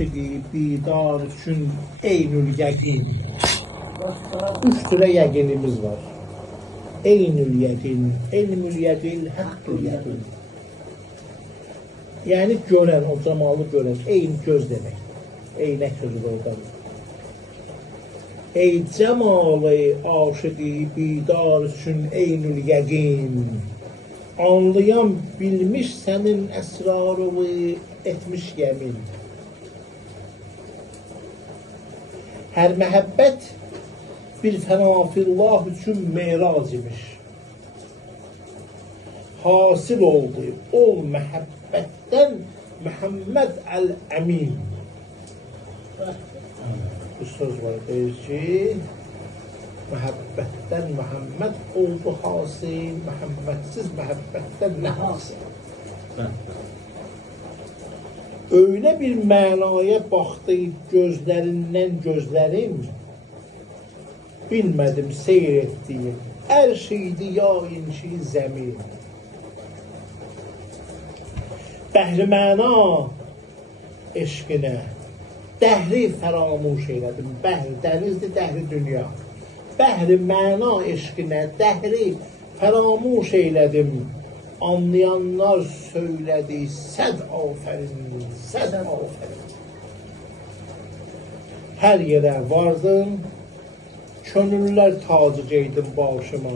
aşıqi bidar üçün eynül yəqin. Üç türə yəqinimiz var. Eynül yəqin, elmül yəqin, haqqül yəqin. Yəni görən, o camalı görən, eyn göz demək. Eynək sözü oradan. Ey cəmalı aşıqi bidar üçün eynül yəqin. Anlayan bilmiş sənin əsrarını etmiş yemin. Hər məhəbbət bir fənafillah üçün meraz imiş. Hasil oldu o məhəbbətdən Muhammed el-Əmin. Bu söz var, deyir ki, məhəbbətdən Muhammed oldu hasil, Muhammedsiz məhəbbətdən nə hasil? Öyle bir mənaya baxdı gözlərindən gözlərim, bilmədim seyr etdiyim, ərşiydi ya inşi zəmin. Bəhri məna eşqinə, dəhri fəramuş eylədim, bəhri dənizdir, dəhri dünya. Bəhri məna eşqinə, dəhri fəramuş eylədim. Anlayanlar söylədi, səd afərin, səd afərin. Hər yerə vardım, könüller tacı geydim başıma.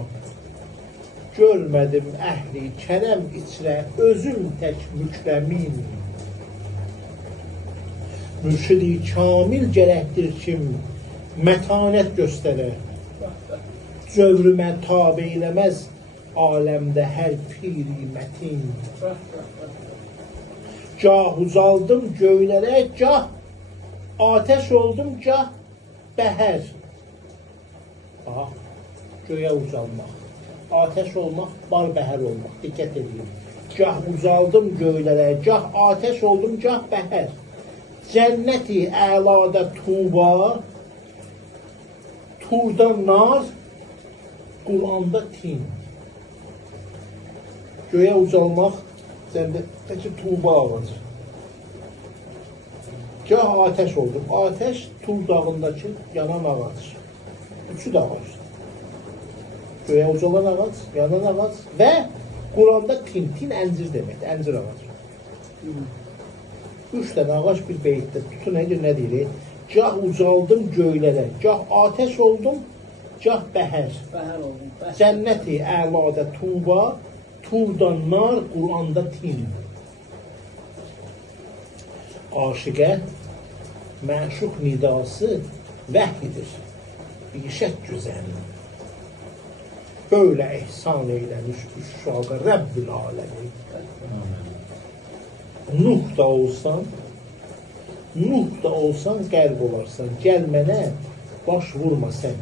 Görmədim əhli kərəm içrə, özüm tək mükrəmin. Mürşidi kamil gərəkdir kim, mətanət göstərər. Cövrümə tabe eyləməz, aləmdə hər piri mətin. Gah uzaldım göylərə, gah ateş oldum, gah bəhər. Aha, göyə uzalmaq, ateş olmaq, bar bəhər olmaq, diqqət edin. Gah uzaldım göylərə, gah ateş oldum, gah bəhər. Cənnəti əlada tuba, turda nar, Qur'anda tin. Göğe ucalmaq, cənnətdəki tuğba ağacı. Gah ateş oldum. Ateş, Tur dağındakı yanan ağac. Üçü də ağacdır. Göğe ucalan ağac, yanan ağac və Qur'anda tin. Tin əncir deməkdir, əncir ağacı. Üç dənə ağac bir beytdə. Tutun nə deyir? Gah ucaldım göylərə, gah ateş oldum, gah bəhər. Cənnəti əlada tuğba, turda nar, Qur'anda tin. Aşıqə məşuq nidası vəhyidir, bişət güzəl. Böyle ihsan eyləmiş üşşaqa Rəbbil aləmi. Nuh da olsan qərb olarsan, gəl mənə baş vurma sən.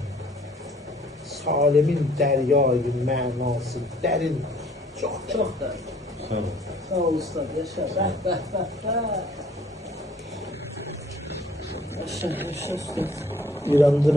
Salimin dəryayı mənası dərin, çox dərin. Sağ ol usta, yaşa. Yaşa usta. İran'da